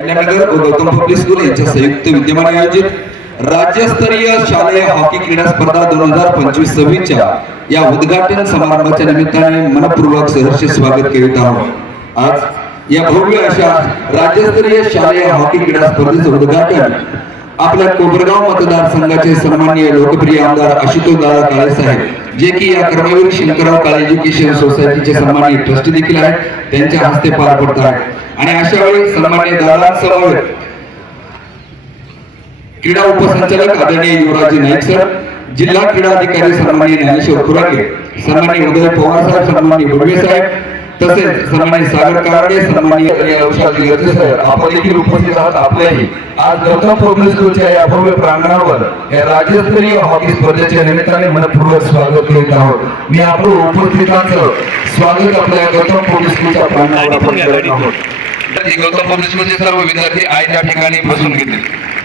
नगर व Gautam public school यांच्या संयुक्त विद्यमाने आयोजित राज्यस्तरीय शालेय हॉकी क्रीडा स्पर्धा दोन हजार पंचवीस सव्वीसच्या या उद्घाटन समारंभाच्या निमित्ताने मनपूर्वक सहर्ष स्वागत करीत आहोत. आज या भव्य अशा राज्यस्तरीय शालेय हॉकी क्रीडा स्पर्धेचं उद्घाटन आपल्या कोपरगाव मतदारसंघाचे सन्माननीय लोकप्रिय आमदार आशुतोष दादा काळे साहेब जे की या कर्मवीर शंकरराव काळे एज्युकेशन सोसायटीचे सन्माननीय ट्रस्टी देखील आहेत त्यांच्या हस्ते पार पडत आहेत आणि अशा वेळी सन्मान्य दादांसमोर क्रीडा उपसंचालक आदरणीय युवराज नाईक सर जिल्हा क्रीडा अधिकारी सन्मान्य ज्ञानेश्वर खुराके सन्मान्य उदय पवार साहेब सन्मान्य बुडवे साहेब तसेच सन्मान्य सागर कारडे सन्मान्य औषधी गर्जे साहेब आपण देखील उपस्थित आहात आपल्याही. आज गौतम पब्लिक स्कूलच्या या भव्य प्रांगणावर या राज्यस्तरीय हॉकी स्पर्धेच्या निमित्ताने मनपूर्वक स्वागत करीत आहोत. मी आपलं उपस्थितांचं स्वागत आपल्या गौतम पब्लिक स्कूलच्या प्रांगणावर आपण करत आहोत. विद्यार्थी गौतम पब्लिक स्कूलचे सर्व विद्यार्थी आहे त्या ठिकाणी बसून घेतले.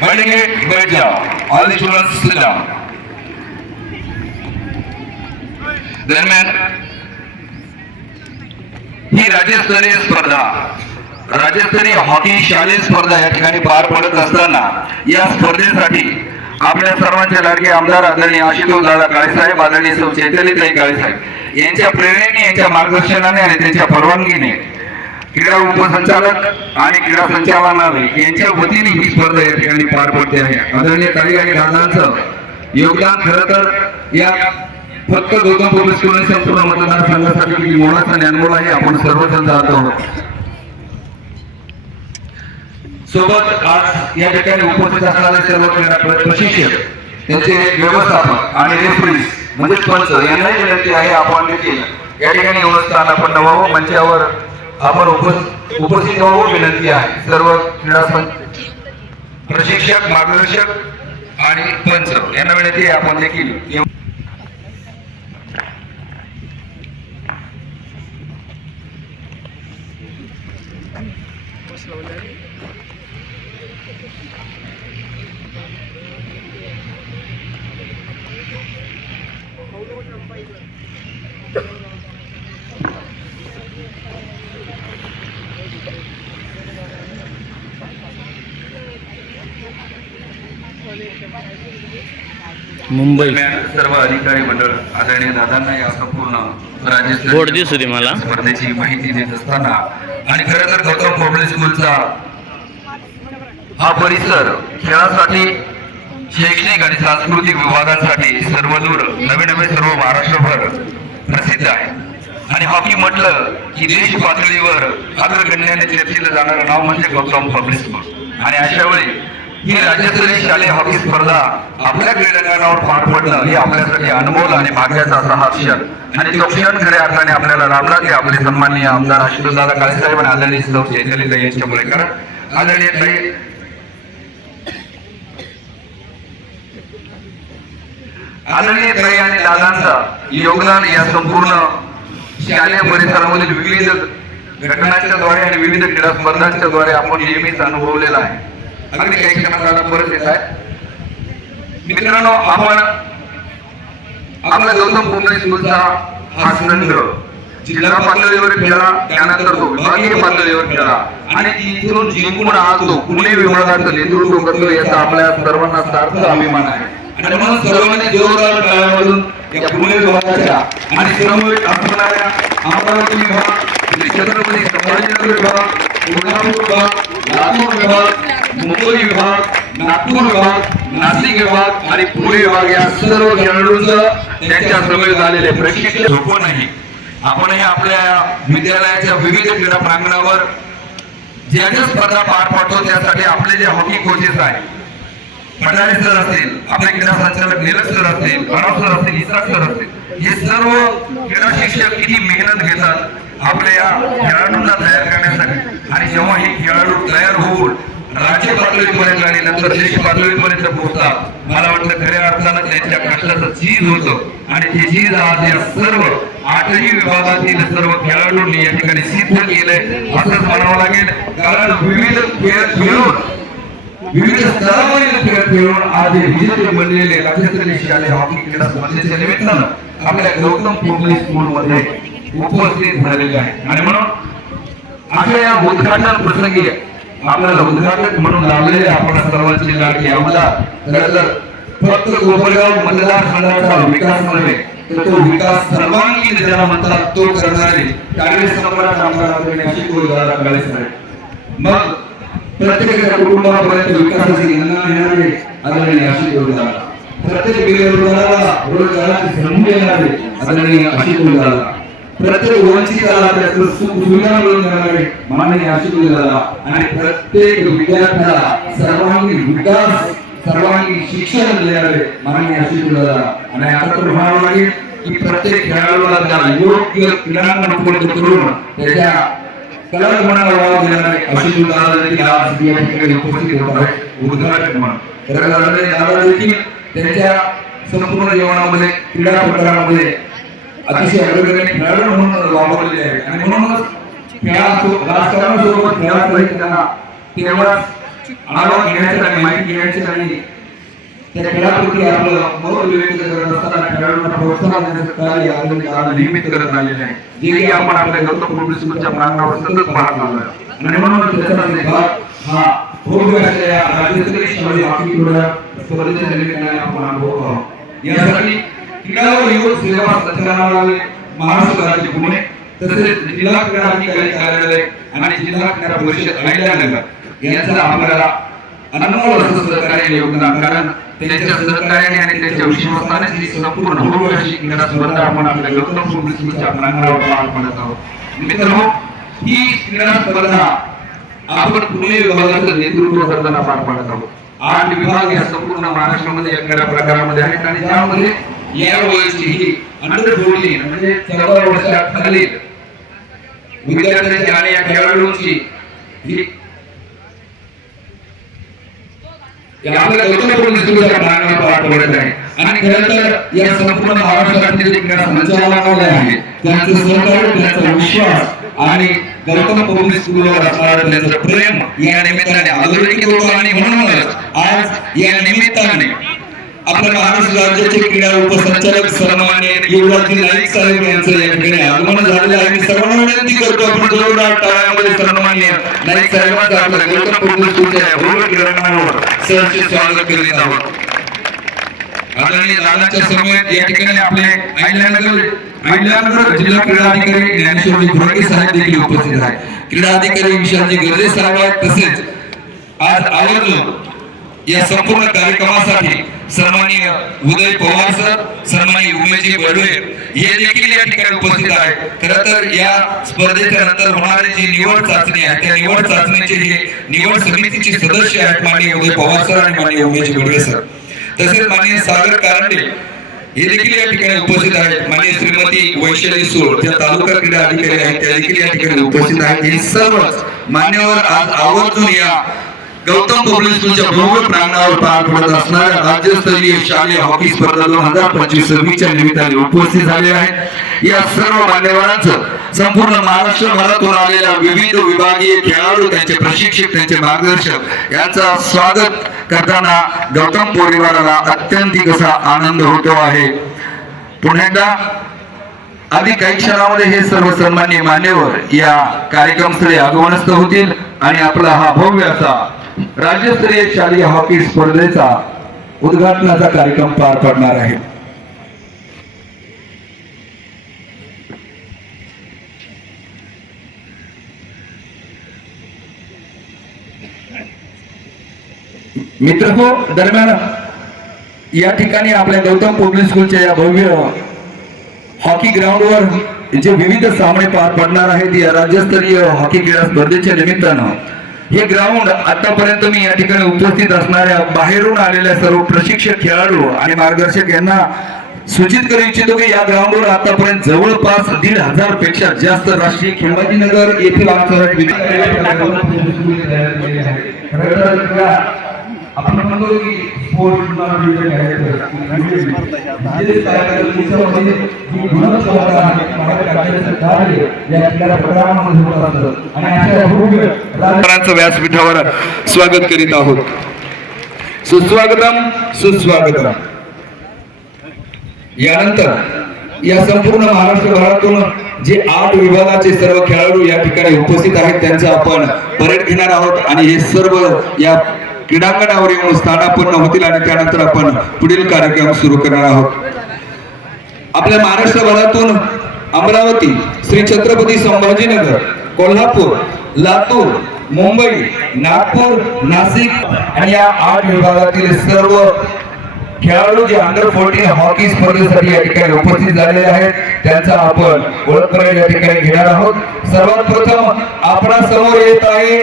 बैठे बैठ जाओ ऑल द स्टुडंट्स सिट दरम्यान ही राज्यस्तरीय स्पर्धा. राज्यस्तरीय हॉकी शालेय स्पर्धा या ठिकाणी पार पडत असताना या स्पर्धेसाठी आपल्या सर्वांचे लाडके आमदार आदरणीय आशुतोष दादा काळेसाहेब आदरणीय सौ चैतन्यताई काळेसाहेब यांच्या प्रेरणेने यांच्या मार्गदर्शनाने आणि त्यांच्या परवानगीने क्रीडा उपसंचालक आणि क्रीडा संचालनालय यांच्या वतीने ही स्पर्धा या ठिकाणी पार पडते आहे. आदरणीय ताई आणि दादांचं योगदान खरं तर या फक्त गौतम पोलीस स्कूल संपूर्ण मतदारसंघासाठी मोलाचा ज्ञानमोल आहे आपण सर्वजण जात आहोत. सोबत आज या ठिकाणी उपस्थित असणारे सर्व क्रीडा प्रशिक्षक त्यांचे व्यवस्थापक आणि रेफरीज म्हणजे पंच यांनाही विनंती आहे आपण देखील या ठिकाणी येऊन आपण नवावं मंचावर आपण उपस्थित उपस्थित विनंती आहे. सर्व क्रीडा प्रशिक्षक मार्गदर्शक आणि पंच यांना विनंती आहे आपण देखील येऊन मुंबई. सर्व अधिकारी मंडळ आदरणीय दादांना या संपूर्ण बोर्ड दिसू दे मला. स्पर्धेची माहिती देत असताना आणि खरं तर गौतम पब्लिक स्कूलचा हा परिसर खेळासाठी शैक्षणिक आणि सांस्कृतिक विभागांसाठी सर्वदूर नवे नवे सर्व महाराष्ट्रभर प्रसिद्ध आहे. आणि हॉकी म्हटलं की देश पातळीवर अग्रगण्याने चर्चिलं जाणारं नाव म्हणजे गौतम पब्लिक स्कूल. आणि अशा वेळी ही राज्यस्तरीय शालेय हॉकी स्पर्धा आपल्या क्रीडांगणावर पार पडणं हे आपल्यासाठी अनमोल आणि भाग्याचा असा हा क्षण आणि तो क्षण खऱ्या अर्थाने आपल्याला लाभला ते आपले सन्माननीय आमदार आशुतोषदादा काळेसाहेब आणि आदरणीय सौ चैतन्यताई यांच्यामुळे कारण आदरणीय ताई. आदरणीय ताई आणि दादांचा योगदान या संपूर्ण शालेय परिसरामधील विविध घटनांच्या द्वारे आणि विविध क्रीडा स्पर्धांच्या द्वारे आपण नेहमीच अनुभवलेला आहे. अगदी काही क्षणात परत येत आहे. मित्रांनो आपण आपला गौतम कुंभे स्कूलचा हा संघ जिल्हा पातळीवर खेळला त्यानंतर तो विभागीय पातळीवर खेळला. आणि तिथून जिंकून आज तो पुणे विभागाचं नेतृत्व करतो याचा आपल्या सर्वांना सार्थ अभिमान आहे. आणि म्हणून सर्वांनी जोरदार टाळ्यामधून या पुणे विभागाच्या आणि समवेत असणाऱ्या अमरावती विभाग छत्रपती संभाजीनगर विभाग कोल्हापूर विभाग लातूर विभाग मुंबई विभाग नागपूर विभाग नाशिक विभाग आणि पुणे विभाग या सर्व खेळाडूंचं त्यांच्यासमोर झालेले प्रशिक्षण सोपं नाही आपणही आपल्या विद्यालयाच्या विविध क्रीडा प्रांगणावर ज्या ज्या स्पर्धा पार पाडतो त्यासाठी आपले जे हॉकी कोचेस आहेत भंडारे सर असतील आपले क्रीडा संचालक नीरज सर असतील प्रणव सर असतील इसाक सर असतील हे सर्व क्रीडा शिक्षक किती मेहनत घेतात आपल्या या खेळाडूंना तयार करण्यासाठी. आणि जेव्हा हे खेळाडू तयार होऊन राज्य पातळीपर्यंत आणि नंतर देश पातळीपर्यंत पोहोचतात मला वाटतं खऱ्या अर्थानं त्यांच्या कष्टाचं चीज होतं. आणि ते चीज आज या सर्व आठही विभागातील सर्व खेळाडूंनी या ठिकाणी सिद्ध केलंय. असंच म्हणावं लागेल कारण विविध खेळ खेळून विविध स्तरावरील खेळ खेळून आज हे विजेते बनलेले राज्यस्तरीय शालेय हॉकी क्रीडा स्पर्धेच्या निमित्तानं आपल्या गौतम पब्लिक स्कूल मध्ये उपस्थित झालेले आहे आणि म्हणून आपल्या या उद्घाटन प्रसंगी आपल्याला उद्घाटक म्हणून लावलेले आपण सर्वांचे लाडके आमदार खरं तर फक्त कोपरगाव मतदारसंघाचा विकास नव्हे तर तो विकास सर्वांगीण ज्याला म्हणतात तो करणारे काँग्रेस सम्राट आमदार आदरणीय अशी गोळदार काळे मग प्रत्येक कुटुंबापर्यंत विकासाची गणना येणारे आदरणीय अशी गोळदार प्रत्येक बेरोजगाराला रोजगाराची संधी येणारे आदरणीय अशी गोळदार प्रत्येक वंचिताला त्याचं सुविधा मिळवून देणारे माननीय आशिष दादा. आणि प्रत्येक विद्यार्थ्याला सर्वांगीण विकास सर्वांगीण शिक्षण देणारे माननीय आशिष आणि आता तर म्हणावं लागेल की प्रत्येक खेळाडूला त्याला योग्य क्रीडांगण उपलब्ध करून त्याच्या कलागुणाला वाव देणारे आशिष दादा देखील आज या ठिकाणी उपस्थित होत उद्घाटक म्हणून. खरं दादा देखील त्यांच्या संपूर्ण जीवनामध्ये क्रीडा प्रकारामध्ये अतिशय अग्रगण्य खेळाडू म्हणून वापरलेले आहे आणि म्हणूनच खेळासोबत राजकारणासोबत खेळासाठी त्यांना तेवढाच आढावा घेण्याचं आणि माहिती घेण्याचं आणि त्या खेळाप्रती आपलं मत व्यक्त करत असताना खेळाडूंना प्रोत्साहन देण्याचं कार्य आदरणीय नियमित करत आलेले आहे. जे की आपण आपल्या गौतम प्रोफेसरच्या प्रांगणावर सतत पाहत आलो आणि म्हणून त्याचा एक हा भव्य असलेल्या या राज्यस्तरीय शालेय स्पर्धेच्या निमित्ताने आपण अनुभव आहोत यासाठी क्रीडावर व युवक सेवा संचालनालय महाराष्ट्र राज्य पुणे तसेच जिल्हा क्रीडा अधिकारी कार्यालय आणि जिल्हा क्रीडा परिषद अहिल्यानगर यांचा आपल्याला अनमोल असं सहकार्य योगदान कारण त्यांच्या सहकार्याने आणि त्यांच्या विश्वासाने ही संपूर्ण भव्य क्रीडा स्पर्धा आपण आपल्या गौतम पब्लिक स्कूलच्या प्रांगणावर पार पाडत आहोत. मित्रांनो ही क्रीडा स्पर्धा आपण पुणे विभागाचं नेतृत्व करताना पार पाडत आहोत. आठ विभाग या संपूर्ण महाराष्ट्रामध्ये या क्रीडा प्रकारामध्ये आहेत आणि त्यामध्ये म्हणजे या वयाची ही अंडर फोर्टीन म्हणजे चौदा विद्यार्थ्यांची आणि या खेळाडूंची आपल्या गौतम पब्लिक पार पडत आहे. आणि खरं तर या संपूर्ण महाराष्ट्रातील संचालनालय आहे त्यांचं सहकार्य त्यांचा विश्वास आणि गौतम पब्लिक स्कूलवर असणारं त्यांचं प्रेम या निमित्ताने आणि म्हणूनच आज या निमित्ताने आपल्या महाराष्ट्र राज्याचे क्रीडा उपसंचालक सन्मान्य युवराजी नाईक साहेब यांचं या ठिकाणी आगमन झालेलं आहे. मी सर्वांना विनंती करतो आपण जोरदार टाळ्यामध्ये सन्मान्य नाईक साहेबांचा आपल्या गौतम पब्लिक सहर्ष स्वागत करीत आहोत. आदरणीय दादाच्या या ठिकाणी आपले अहिल्यानगर अहिल्यानगर जिल्हा क्रीडा अधिकारी ज्ञानेश्वरी घोडके साहेब देखील उपस्थित आहेत. क्रीडा अधिकारी विशालजी गर्जे साहेब आहेत. तसेच आज आवर्जून या संपूर्ण कार्यक्रमासाठी सन्माननीय उदय पवार सर सन्माननीय उमेशजी बडवे हे देखील या ठिकाणी उपस्थित आहेत. खरं तर या स्पर्धेच्या नंतर होणारी जी निवड चाचणी आहे त्या निवड चाचणीचे हे निवड समितीचे सदस्य आहेत माननीय उदय पवार सर आणि माननीय उमेशजी बडवे सर. तसेच माननीय सागर कारंडे हे देखील या ठिकाणी उपस्थित आहेत. माननीय श्रीमती वैशाली सोड त्या तालुका क्रीडा अधिकारी आहेत त्या देखील या ठिकाणी उपस्थित आहेत. हे सर्वच मान्यवर आज आवर्जून या गौतम पब्लिक स्कूलच्या भव्य प्रांगणावर पार पडत असणाऱ्या राज्यस्तरीय शालेय हॉकी स्पर्धा दोन हजार पंचवीस सव्वीसच्या निमित्ताने उपस्थित झाले आहेत. या सर्व मान्यवरांचं संपूर्ण महाराष्ट्र भरातून आलेल्या विविध विभागीय खेळाडू त्यांचे प्रशिक्षक त्यांचे मार्गदर्शक यांचा स्वागत करताना गौतम परिवाराला अत्यंतिक असा आनंद होतो आहे. पुन्हा एकदा आधी काही क्षणामध्ये हे सर्व सन्मान्य मान्यवर या कार्यक्रमस्थळी आगमनस्थ होतील आणि आपला हा भव्य असा राज्यस्तरीय शालेय हॉकी स्पर्धेचा उद्घाटनाचा कार्यक्रम पार पडणार आहे. मित्र हो दरम्यान या ठिकाणी आपल्या गौतम पब्लिक स्कूलच्या या भव्य हॉकी ग्राउंडवर जे विविध सामने पार पडणार आहेत या राज्यस्तरीय हॉकी क्रीडा स्पर्धेच्या निमित्तानं हे ग्राउंड आतापर्यंत मी या ठिकाणी उपस्थित असणाऱ्या बाहेरून आलेल्या सर्व प्रशिक्षक खेळाडू आणि मार्गदर्शक यांना सूचित करू इच्छितो की या ग्राउंडवर आतापर्यंत जवळपास दीड हजारपेक्षा जास्त राष्ट्रीय खेळबाजीनगर येथील आमचं आपण म्हणतो की व्यासपीठावर स्वागत करीत आहोत. सुस्वागतम सुस्वागतम. यानंतर या संपूर्ण महाराष्ट्रभरातून जे आठ विभागाचे सर्व खेळाडू या ठिकाणी उपस्थित आहेत त्यांचा आपण परेड घेणार आहोत आणि हे सर्व या क्रीडांगणावर येऊन स्थानापन्न होतील आणि त्यानंतर आपण पुढील कार्यक्रम सुरू करणार आहोत. आपल्या महाराष्ट्रभरातून अमरावती श्री छत्रपती संभाजीनगर कोल्हापूर लातूर मुंबई नागपूर नाशिक आणि या आठ विभागातील सर्व खेळाडू जे अंडर फोर्टीन हॉकी स्पर्धेसाठी या ठिकाणी उपस्थित झालेले आहेत त्यांचा आपण ओळख परेड या ठिकाणी घेणार आहोत. सर्वात प्रथम आपणा समोर येत आहे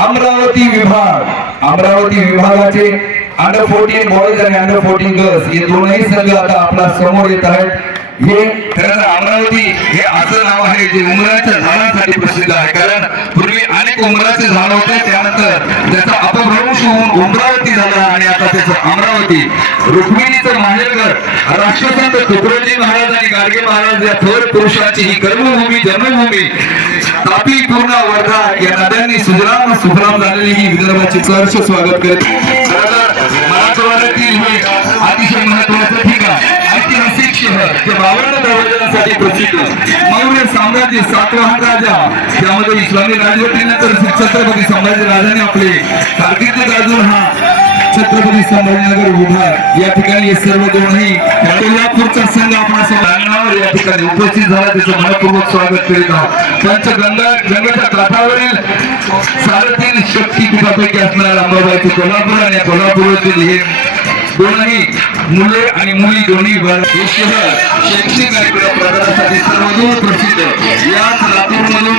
अमरावती विभाग. अमरावती विभागाचे अंडर फोर्टीन बॉईज आणि अंडर फोर्टीन गर्ल्स हे दोनही संघ आता आपल्यासमोर येत आहेत. हे खरं अमरावती हे असं नाव आहे जे उमराच्या झाडांसाठी प्रसिद्ध आहे. कारण पूर्वी अनेक उमराचे झाड होते त्यानंतर त्याचा अपभ्रंश होऊन उमरावती झाला आणि आता त्याचं अमरावती. रुक्मिणीचं माहेरघर राष्ट्रसंत तुकडोजी महाराज आणि गाडगे महाराज या थोर पुरुषाची ही कर्मभूमी जन्मभूमी. तापी पूर्ण वर्धा या नद्यांनी सुजराम सुफराम झालेली ही विदर्भाची सहर्ष स्वागत करते. मराठवाड्यातील हे. अतिशय महत्वाचं ठिकाण ऐतिहासिक शहर. ते बावन्न दरवाजांसाठी प्रसिद्ध. मौर्य साम्राज्य सातवाहन राजा. त्यामध्ये इस्लामी राजवटीनंतर छत्रपती संभाजी राजाने आपले कारकिर्द गाजून हा छत्रपती संभाजीनगर विभाग या ठिकाणी हे सर्व दोनही कोल्हापूरचा संघ आपण अंगणावर या ठिकाणी उपस्थित झाला. त्याचं मनपूर्वक स्वागत करीत आहोत. पंचगंगा गंगेच्या काठावरील साडेतीन शक्तीपीठापैकी असणाऱ्या अंबाबाईचे कोल्हापूर आणि या कोल्हापूरातील हे दोनही मुले आणि मुली दोन्ही हे शहर शैक्षणिक कार्यक्रम प्रकारासाठी सर्वदूर प्रसिद्ध याच लातूरमधून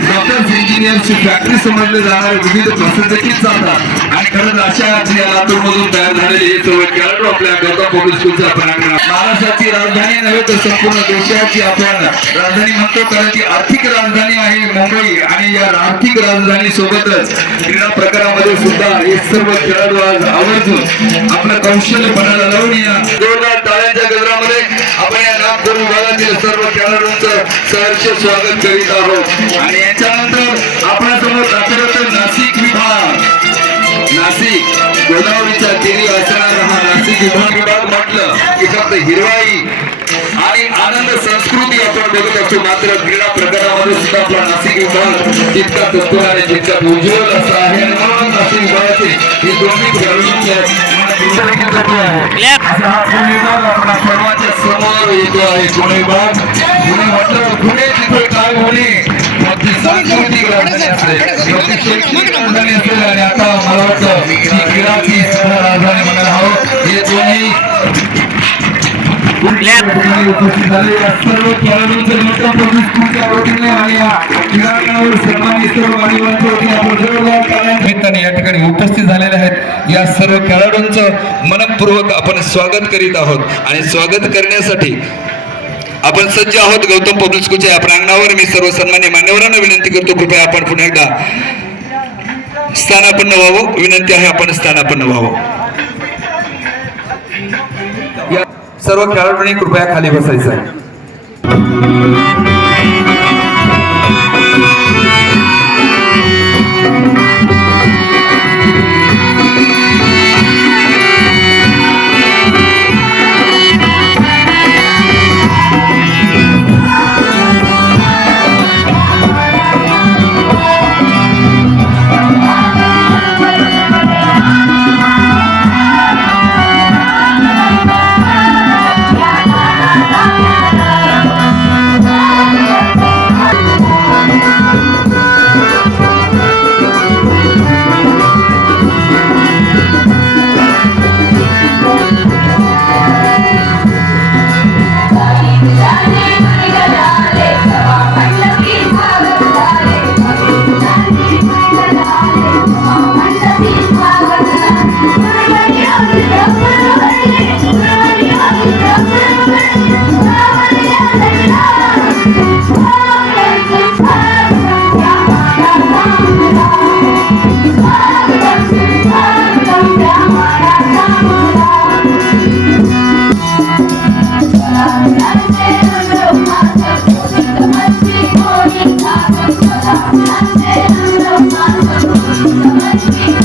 डॉक्टर्स इंजिनियर्सची फॅक्टरी समजले जाणारे विविध प्रसिद्ध देखील चालतात आणि खरंच अशा या लातूरमधून तयार झालेली सर्व खेळाडू आपल्या गौतम पब्लिक स्कूलचा प्रांगण महाराष्ट्राची राजधानी नव्हे तर संपूर्ण देशाची आपण राजधानी म्हणतो कारण की आर्थिक राजधानी आहे मुंबई आणि या आर्थिक राजधानी सोबतच क्रीडा प्रकारामध्ये सुद्धा हे सर्व खेळाडू आज आवर्जून आपलं कौशल्य पणाला लावून या जोरदार टाळ्यांच्या गजरामध्ये आपण या नागपूर विभागातील सर्व खेळाडूंचं सहर्ष स्वागत करीत आहोत. आणि याच्यानंतर आपल्यासमोर दाखवत नाशिक विभाग. नाशिक गोदावरीच्या तीरी असणारा हा नाशिक विभाग विभाग म्हटलं की फक्त हिरवाई आणि आनंद संस्कृती आपण बघत असतो. मात्र क्रीडा प्रकारामध्ये सुद्धा आपला नाशिक विभाग जितका तत्पर आणि जितका उज्ज्वल असा आहे नाशिक विभागाचे हे दोन्ही सर्वांच्या समोर येतो आहे. पुणे विभाग. पुणे म्हटलं पुणे तिथे काय होणे आणि आता मला वाटतं क्रीडाची राजधानी म्हणायला हवं हे दोन्ही उपस्थित या सर्व खेळाडूंचं मोठ्या वतीने आणि या सन्मानित सर्व मान्यवरांच्या निमित्ताने या ठिकाणी उपस्थित झालेले आहेत. या सर्व खेळाडूंचं मनपूर्वक आपण स्वागत करीत आहोत. आणि स्वागत करण्यासाठी आपण सज्ज आहोत गौतम पब्लिक स्कूलच्या या प्रांगणावर. मी सर्व सन्मान्य मान्यवरांना विनंती करतो कृपया आपण पुन्हा एकदा स्थानापन्न व्हावं. विनंती आहे आपण स्थानापन्न व्हावं. या सर्व खेळाडूंनी कृपया खाली बसायचं आहे. Thank you.